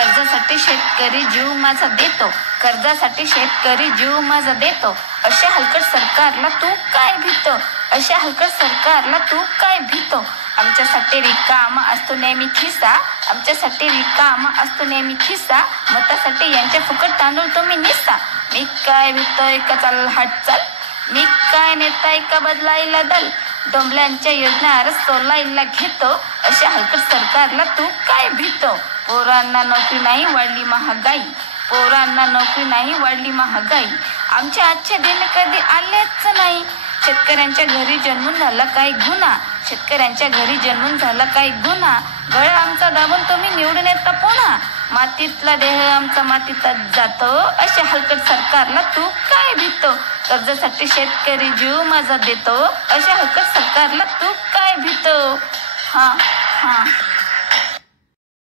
कर्जासाठी शेतकरी जीव माझा देतो, कर्जासाठी शेतकरी जीव माझा देतो. अशा हलकट सरकारला तू काय भीतो, अशा हलकट सरकारला तू काय भीतो. आमच्यासाठी रिकामा असतो नेहमी खिसा, आमच्यासाठी रिकामा असतो नेहमी खिसा. मतासाठी यांच्या फुकट तांदूळ तुम्ही निसा. मी काय भीतोय का चाल हट चाल, मी काय नेताय का बदलायला दल. डोंबल्यांच्या योजना सोलायला घेतो, अशा हलकट सरकारला तू काय भीतो. पोरांना नोकरी नाही वाढली महागाई, पोरांना नोकरी नाही वाढली महागाई. आमच्या आजचे दिन कधी आलेच नाही. शेतकऱ्यांच्या घरी जन्मून झाला काय गुन्हा, शेतकऱ्यांच्या घरी जन्मून झाला काय गुन्हा. गळा आमचा दाबून तुम्ही निवडून येता पुन्हा, मातीतला देह आमचा मातीतच जातो. अशा हलकट सरकारला तू काय भीतो. कर्जासाठी शेतकरी जीव माझा देतो, अशा हलकट सरकारला तू काय भीतो. हा.